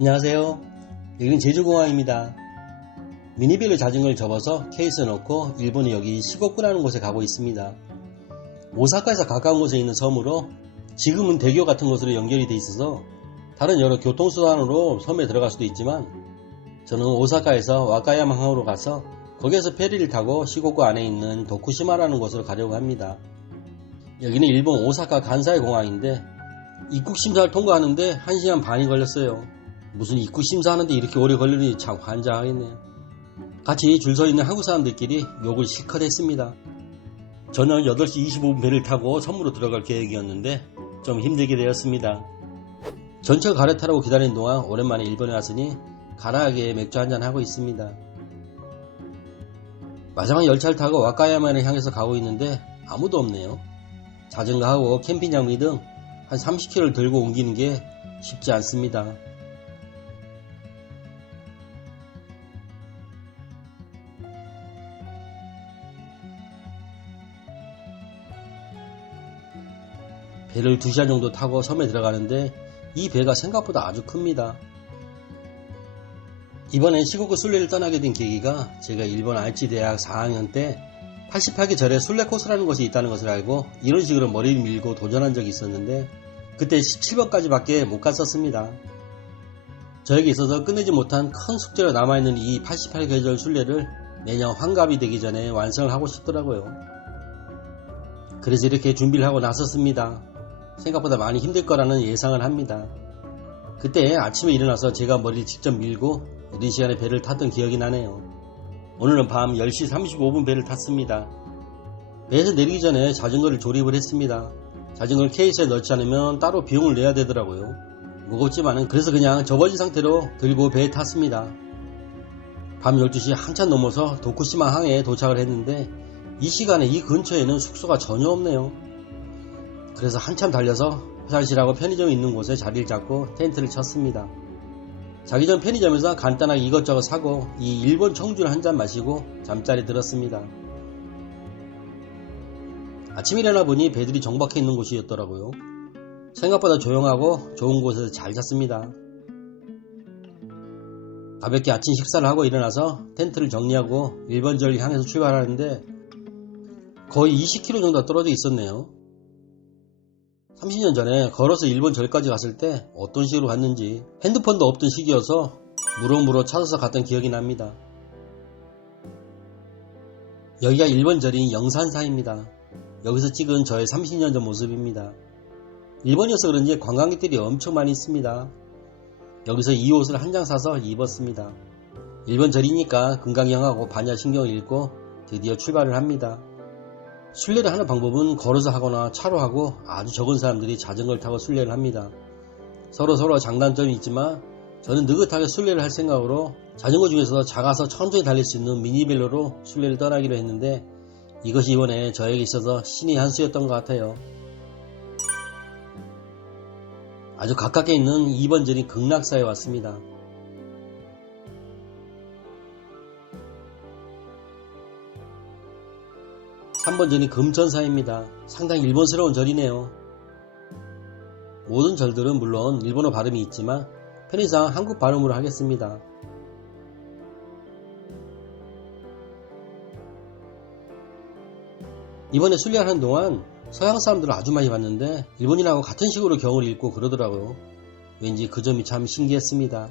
안녕하세요. 여기는 제주공항입니다. 미니벨로 자전거를 접어서 케이스에 넣고 일본의 여기 시고쿠라는 곳에 가고 있습니다. 오사카에서 가까운 곳에 있는 섬으로 지금은 대교 같은 곳으로 연결이 돼 있어서 다른 여러 교통수단으로 섬에 들어갈 수도 있지만 저는 오사카에서 와카야마항으로 가서 거기에서 페리를 타고 시고쿠 안에 있는 도쿠시마라는 곳으로 가려고 합니다. 여기는 일본 오사카 간사이 공항인데 입국 심사를 통과하는데 1시간 반이 걸렸어요. 무슨 입국 심사하는데 이렇게 오래 걸리니 참 환장하겠네요. 같이 줄 서 있는 한국 사람들끼리 욕을 실컷 했습니다. 저는 8시 25분 배를 타고 섬으로 들어갈 계획이었는데 좀 힘들게 되었습니다. 전철 갈아타라고 기다리는 동안 오랜만에 일본에 왔으니 가라하게 맥주 한잔 하고 있습니다. 마지막 열차를 타고 와카야마를 향해서 가고 있는데 아무도 없네요. 자전거하고 캠핑 장비 등 한 30km를 들고 옮기는 게 쉽지 않습니다. 배를 2시간 정도 타고 섬에 들어가는데 이 배가 생각보다 아주 큽니다. 이번엔 시고쿠 순례를 떠나게 된 계기가 제가 일본 알치 대학 4학년 때 88개 절에 순례 코스라는 곳이 있다는 것을 알고 이런 식으로 머리를 밀고 도전한 적이 있었는데 그때 17번까지 밖에 못 갔었습니다. 저에게 있어서 끝내지 못한 큰 숙제로 남아있는 이 88계절 순례를 내년 환갑이 되기 전에 완성을 하고 싶더라고요. 그래서 이렇게 준비를 하고 나섰습니다. 생각보다 많이 힘들 거라는 예상을 합니다. 그때 아침에 일어나서 제가 머리를 직접 밀고 이른 시간에 배를 탔던 기억이 나네요. 오늘은 밤 10시 35분 배를 탔습니다. 배에서 내리기 전에 자전거를 조립을 했습니다. 자전거를 케이스에 넣지 않으면 따로 비용을 내야 되더라고요. 무겁지만은 그래서 그냥 접어진 상태로 들고 배에 탔습니다. 밤 12시 한참 넘어서 도쿠시마 항에 도착을 했는데 이 시간에 이 근처에는 숙소가 전혀 없네요. 그래서 한참 달려서 화장실하고 편의점이 있는 곳에 자리를 잡고 텐트를 쳤습니다. 자기 전 편의점에서 간단하게 이것저것 사고 이 일본 청주를 한잔 마시고 잠자리 들었습니다. 아침에 일어나 보니 배들이 정박해 있는 곳이었더라고요. 생각보다 조용하고 좋은 곳에서 잘 잤습니다. 가볍게 아침 식사를 하고 일어나서 텐트를 정리하고 일본절을 향해서 출발하는데 거의 20km 정도 떨어져 있었네요. 30년 전에 걸어서 일본절까지 갔을 때 어떤 식으로 갔는지 핸드폰도 없던 시기여서 무럭무럭 찾아서 갔던 기억이 납니다. 여기가 일본절인 영산사입니다. 여기서 찍은 저의 30년 전 모습입니다. 일본이어서 그런지 관광객들이 엄청 많이 있습니다. 여기서 이 옷을 한 장 사서 입었습니다. 일본절이니까 금강경하고 반야신경을 읽고 드디어 출발을 합니다. 순례를 하는 방법은 걸어서 하거나 차로 하고 아주 적은 사람들이 자전거를 타고 순례를 합니다. 서로 장단점이 있지만 저는 느긋하게 순례를 할 생각으로 자전거 중에서 작아서 천천히 달릴 수 있는 미니벨로로 순례를 떠나기로 했는데 이것이 이번에 저에게 있어서 신의 한 수였던 것 같아요. 아주 가깝게 있는 2번절인 극락사에 왔습니다. 3번절이 금천사입니다. 상당히 일본스러운 절이네요. 모든 절들은 물론 일본어 발음이 있지만 편의상 한국 발음으로 하겠습니다. 이번에 순례하는 동안 서양 사람들을 아주 많이 봤는데 일본인하고 같은 식으로 경을 읽고 그러더라고요. 왠지 그 점이 참 신기했습니다.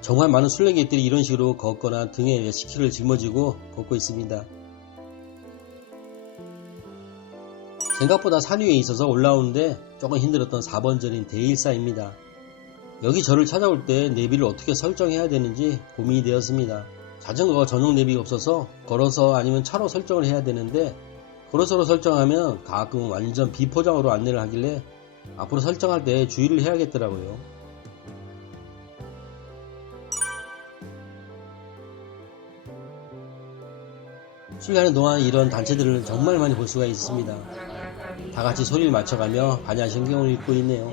정말 많은 순례객들이 이런 식으로 걷거나 등에 10kg를 짊어지고 걷고 있습니다. 생각보다 산 위에 있어서 올라오는데 조금 힘들었던 4번절인 대일사입니다. 여기 절을 찾아올 때 내비를 어떻게 설정해야 되는지 고민이 되었습니다. 자전거가 전용 내비가 없어서 걸어서 아니면 차로 설정을 해야 되는데 걸어서로 설정하면 가끔 완전 비포장으로 안내를 하길래 앞으로 설정할 때 주의를 해야겠더라고요. 순례하는 동안 이런 단체들을 정말 많이 볼 수가 있습니다. 다같이 소리를 맞춰가며 반야신경을 읽고 있네요.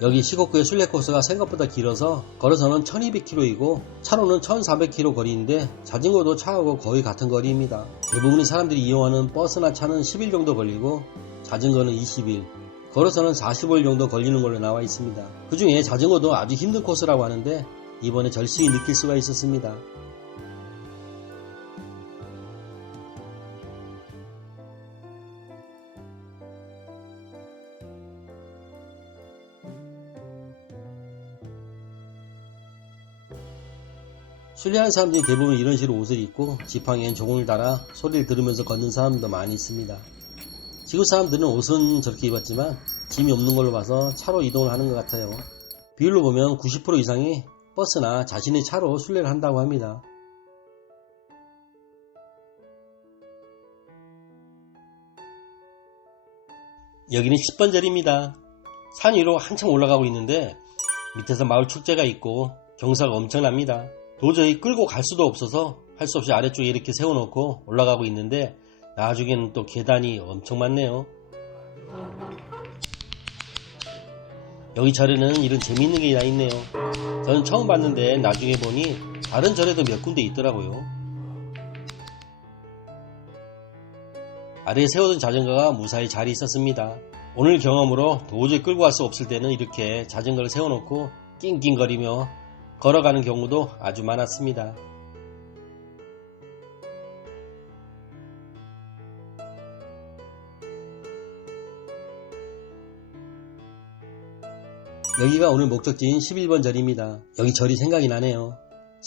여기 시곡구의 순례코스가 생각보다 길어서 걸어서는 1200km이고 차로는 1400km 거리인데 자전거도 차하고 거의 같은 거리입니다. 대부분의 사람들이 이용하는 버스나 차는 10일 정도 걸리고 자전거는 20일, 걸어서는 45일 정도 걸리는 걸로 나와 있습니다. 그 중에 자전거도 아주 힘든 코스라고 하는데 이번에 절실히 느낄 수가 있었습니다. 순례하는 사람들이 대부분 이런 식으로 옷을 입고 지팡이엔 종을 달아 소리를 들으면서 걷는 사람도 많이 있습니다. 지구 사람들은 옷은 저렇게 입었지만 짐이 없는 걸로 봐서 차로 이동을 하는 것 같아요. 비율로 보면 90% 이상이 버스나 자신의 차로 순례를 한다고 합니다. 여기는 10번 절입니다. 산 위로 한참 올라가고 있는데 밑에서 마을 축제가 있고 경사가 엄청납니다. 도저히 끌고 갈 수도 없어서 할 수 없이 아래쪽에 이렇게 세워놓고 올라가고 있는데 나중에는 또 계단이 엄청 많네요. 여기 절에는 이런 재밌는 게 다 있네요. 저는 처음 봤는데 나중에 보니 다른 절에도 몇 군데 있더라고요. 아래에 세워둔 자전거가 무사히 잘 있었습니다. 오늘 경험으로 도저히 끌고 갈 수 없을 때는 이렇게 자전거를 세워놓고 낑낑거리며 걸어가는 경우도 아주 많았습니다. 여기가 오늘 목적지인 11번 절입니다. 여기 절이 생각이 나네요.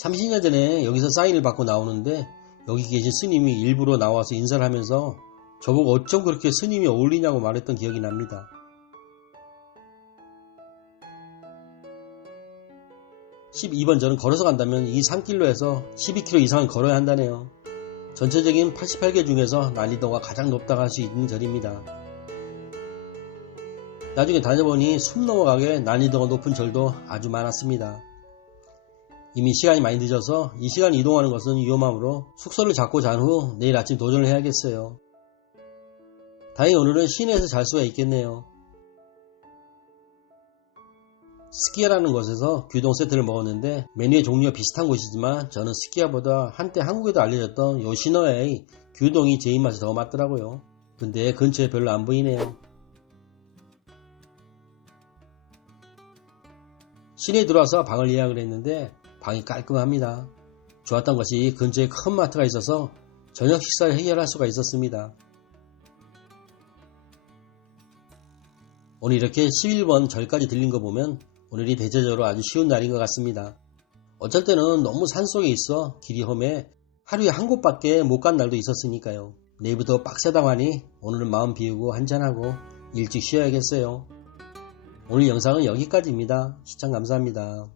30년 전에 여기서 사인을 받고 나오는데 여기 계신 스님이 일부러 나와서 인사를 하면서 저보고 어쩜 그렇게 스님이 어울리냐고 말했던 기억이 납니다. 12번 절은 걸어서 간다면 이 산길로 해서 12km 이상은 걸어야 한다네요. 전체적인 88개 중에서 난이도가 가장 높다고 할 수 있는 절입니다. 나중에 다녀보니 숨 넘어가게 난이도가 높은 절도 아주 많았습니다. 이미 시간이 많이 늦어서 이 시간 이동하는 것은 위험하므로 숙소를 잡고 잔 후 내일 아침 도전을 해야겠어요. 다행히 오늘은 시내에서 잘 수가 있겠네요. 스키야라는 곳에서 규동 세트를 먹었는데 메뉴의 종류가 비슷한 곳이지만 저는 스키야보다 한때 한국에도 알려졌던 요시노의 규동이 제 입맛에 더 맞더라고요. 근데 근처에 별로 안 보이네요. 시내에 들어와서 방을 예약을 했는데 방이 깔끔합니다. 좋았던 것이 근처에 큰 마트가 있어서 저녁 식사를 해결할 수가 있었습니다. 오늘 이렇게 11번 절까지 들린 거 보면 오늘이 대체적으로 아주 쉬운 날인 것 같습니다. 어쩔 때는 너무 산속에 있어 길이 험해 하루에 한 곳밖에 못 간 날도 있었으니까요. 내일부터 빡세다고 하니 오늘은 마음 비우고 한잔하고 일찍 쉬어야겠어요. 오늘 영상은 여기까지입니다. 시청 감사합니다.